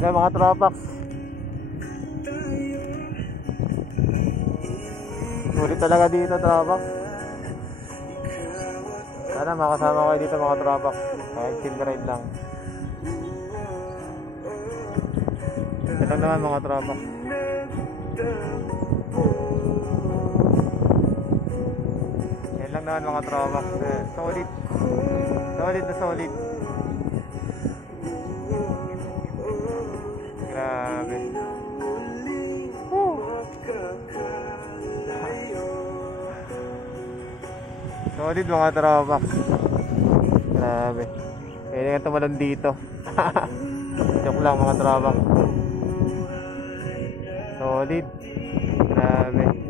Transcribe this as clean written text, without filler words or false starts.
Yan mga tropax, sulit talaga dito tropax. Sana makasama kayo dito mga tropax, kahit chill ride lang. Ito lang naman mga tropax. Yan lang naman mga tropax. Solid, solid na solid. Grabe. Solid mga tropax. Grabe. Kaya nga tumalon dito. Joke lang mga tropax. Solid. Grabe.